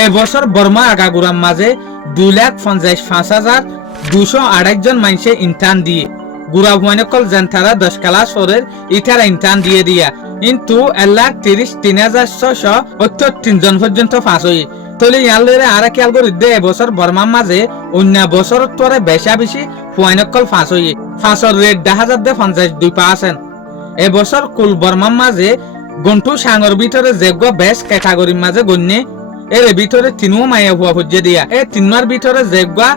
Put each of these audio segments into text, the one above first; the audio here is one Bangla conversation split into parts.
এবছর বর্মা আগাগোড়ার মাঝে 2,55,228 জন মানুষে ইন্টার্ন দিয়ে গুড়া ভুয়ানকল জেন্থারা 10 ক্লাস সরের ইটারা ইন্টার্ন দিয়ে দিয়া কিন্তু 1,33,673 জন পর্যন্ত পাস হই তলে ইয়ালে আর কি আলগরিদে এবছর বর্মার মাঝে অন্য বছর তোরে বেশি ভুয়ানকল পাস হই পাসর রেট 10,52%। এবছর কুল বর্মার মাঝে গন্টু সাঙর ভিতরে যেগুলো বেস্ট ক্যাটাগরির মাঝে গণ্যে এর ভিতরে তিনও মাইয়া হওয়া হচ্ছে দিয়া এই তিনমার ভিতরে যেগুলা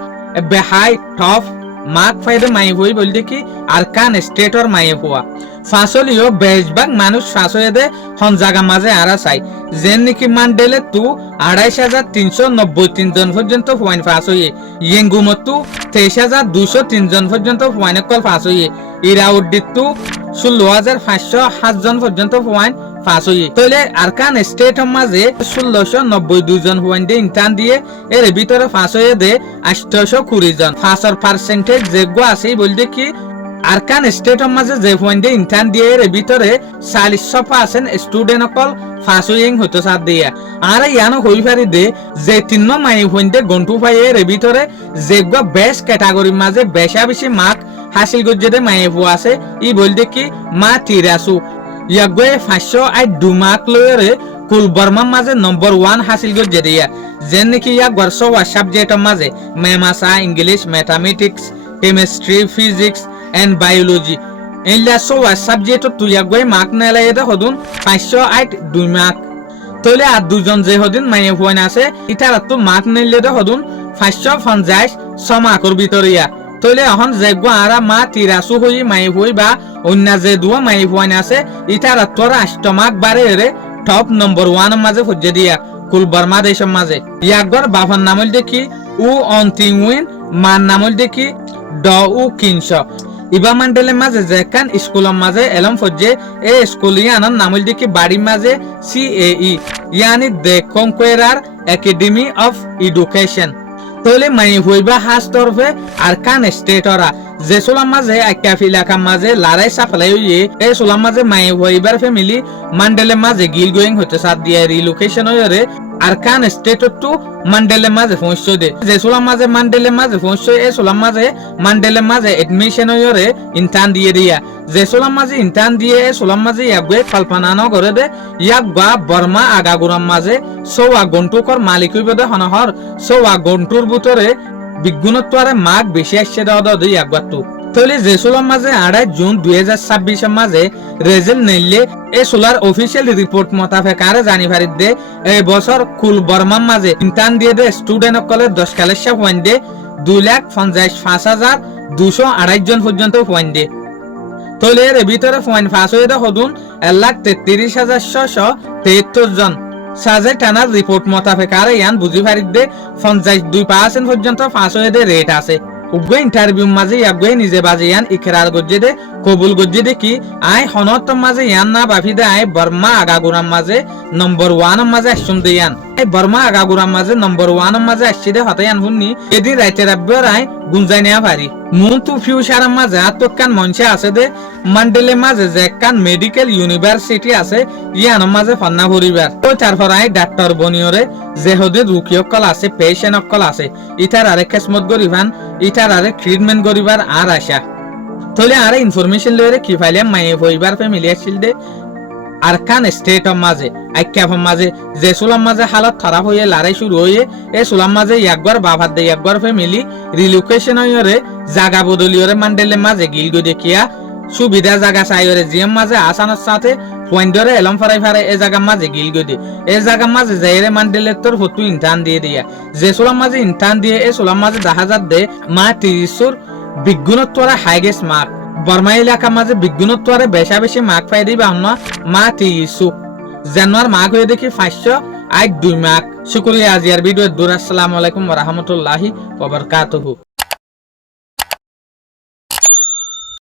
বেহাই টপ মার্ক ফাইডে মাই হই বলতে কি আর কান স্টেটর মাইয়া হওয়া ফাঁসলিও বেশভাগ মানুষ ফাঁস হয়ে দে হন জায়গা মাঝে আরা চাই যেন নাকি মানডেলে তু 28,393 জন পর্যন্ত পয়েন্ট ফাঁস হইয়ে ইয়েঙ্গুমতু 23,203 জন পর্যন্ত পয়েন্ট কল ফাঁস হইয়ে ইরাউদ্দিতু 16,507 জন পর্যন্ত পয়েন্ট পাস হইয়ে তাহলে আরকান স্টেটের মাঝে 1,692 জন পয়েন্ট ইন্টার্ন দিয়ে এর ভিতরে পাস হয়ে দে 820 জন পাসর পার্সেন্টেজ যেগো আছে বলতে কি আরকান স্টেটের মাঝে যে পয়েন্ট ইন্টার্ন দিয়ে এর ভিতরে 40% স্টুডেন্ট অকল পাস হইং হইতো সাথ দিয়া আর ইয়ানো হই পারি দে যে তিন মাই পয়েন্ট গন্টু পাই এর ভিতরে যেগো বেস্ট ক্যাটাগরির মাঝে বেশি মার্ক হাসিল করছে দে মাই হওয়া আছে ই বলতে কি মা তিরাসু ইয়াগোয়ে 508 মার্ক লয়েরে কুল বর্মার মাঝে নম্বর 1 হাসিল করছে দিয়া যেন নাকি ইয়া গর্ষ সাবজেক্টের মাঝে math English mathematics chemistry physics and biology এইলা সব সাবজেক্ট তুই ইয়াগোয়ে মার্ক নেলাই দে হদুন 508 মার্ক তলে আর দুজন যে হদিন মাইয়ে পয়েন্ট আছে ইটার তো মার্ক নেলে দে হদুন 550 মার্কের ভিতরিয়া তলে এখন যেগো আরা মা তিরাসু হই মাই হই বা অন্য যে দুয়া মাই পয়েন্ট আছে ইটার তোরা 8 মার্ক বারে রে টপ নম্বর 1 মাঝে ফুজে দিয়া কুল বর্মা দেশের মাঝে ইয়াগর বাফার নামল দেখি উ অন্তিম উইন মান নামল দেখি ড উ কিনশ ইবা মান্ডেলের মাঝে যে কান স্কুলের মাঝে এলম ফুজে এ স্কুল ইয়ানোর নামল দেখি বাড়ির মাঝে CAE ইয়ানি the conqueror academy of education তলে মাই হইবা হাস তরফে আর কান স্টেটরা যে সোলাম মাঝে একটা ইলাকার মাঝে লড়াই সাফলাই হইয়ে এই সোলাম মাঝে মাই হইবার ফ্যামিলি মান্ডেলের মাঝে গিল গোয়িং হতে সাথ দিয়ে রিলোকেশন হইরে আর কান স্টেটর টু মান্ডেলের মাঝে পৌঁছ দে যে সোলাম মাঝে মান্ডেলের মাঝে পৌঁছ এই সোলাম মাঝে মান্ডেলের মাঝে এডমিশন হইরে ইন্টার্ন দিয়ে দিয়া যে সোলাম মাঝে ইন্টার্ন দিয়ে সোলাম মাঝে ইয়াগবে কল্পনা ন করে দে ইয়াগবা বর্মা আগাগুরাম মাঝে সৌয়া গন্টুকর মালিক হইবে দে হনহর সৌয়া গন্টুর ভিতরে বিজ্ঞানত্বরে মার্ক বেশি আসছে দে ইয়াগবাতু তলে যে সোলাম মাঝে 28 জুন 2026 মাঝে রেজাল্ট নিলে এ সোলার অফিসিয়াল রিপোর্ট মোতাবেক আর জানি পারি দে এই বছর কুল বর্মার মাঝে ইন্টার্ন দিয়ে দে স্টুডেন্ট অকলে 10 ক্লাস পয়েন্ট দে 2,55,228 জন পর্যন্ত পয়েন্ট দে তলে এর ভিতরে পয়েন্ট পাস হয়ে দে হদুন 1,33,673 জন সাজে টানার রিপোর্ট মোতাবেক আর ইয়ান বুঝি পারি দে 52% পর্যন্ত পাস হয়ে দে রেট আছে উগ্র ইন্টারভিউ মাঝে ইয়াগোয়ে নিজে বাজে ইয়ান ইকরার গজ্জে দে কবুল গজ্জে দে কি আই হনত মাঝে ইয়ান না বাফি দে আই বর্মা আগাগুরাম মাঝে নম্বর 1 মাঝে আসুম দে ইয়ান আই বর্মা আগাগুরাম মাঝে নম্বর 1 মাঝে আসছি দে হতে ইয়ান হুননি এদি রাইতে রাব্বর আই গুনজাই নেয়া পারি মুন তু ফিউচার মাঝে আতকান মঞ্চে আছে দে মান্ডেলে মাঝে যে কান মেডিকেল ইউনিভার্সিটি আছে ইয়ান মাঝে ফান্না পরিবার তো তারপর আই ডাক্তার বনিয়রে যে হদে রুকিয়কল আছে পেশেন্ট অকল আছে ইটার আরে খেসমত গরিবান ইটার আরে ট্রিটমেন্ট করিবার আর আশা তলে আরে ইনফরমেশন লইরে কি ফাইলে মাই হইবার ফ্যামিলি আসছিল দে আর কান স্টেটর মাঝে আইক্যাফর মাঝে যে সোলাম মাঝে হালত খারাপ হয়ে লড়াই শুরু হয়ে এ সোলাম মাঝে একবার বাভার দে একবার ফ্যামিলি রিলোকেশন হইরে জায়গা বদলিয়রে মান্ডেলের মাঝে গিলগো দেখিয়া সুবিধা জায়গা চাইরে জিএম মাঝে আসানোর সাথে পয়েন্টরে এলম ফারাই এ জায়গা মাঝে গিলগো দে এ জায়গা মাঝে যাইরে মান্ডেলের তোর ফটো ইন্টার্ন দিয়ে দিয়া যে সোলাম মাঝে ইন্টার্ন দিয়ে এ সোলাম মাঝে 10,000 দে মা 30 বিজ্ঞানত্বরে হাইগেস্ট মার্ক বর্মা এলাকার মাঝে বিজ্ঞানত্বরে বেশি মার্ক পাই দিবা না মা 30 জানুয়ার মার্ক হয়ে দেখি 508 মার্ক শুকরিয়া আজিয়ার ভিডিও দূর আসসালামু আলাইকুম ওয়া রাহমাতুল্লাহি ওয়া বারাকাতুহু।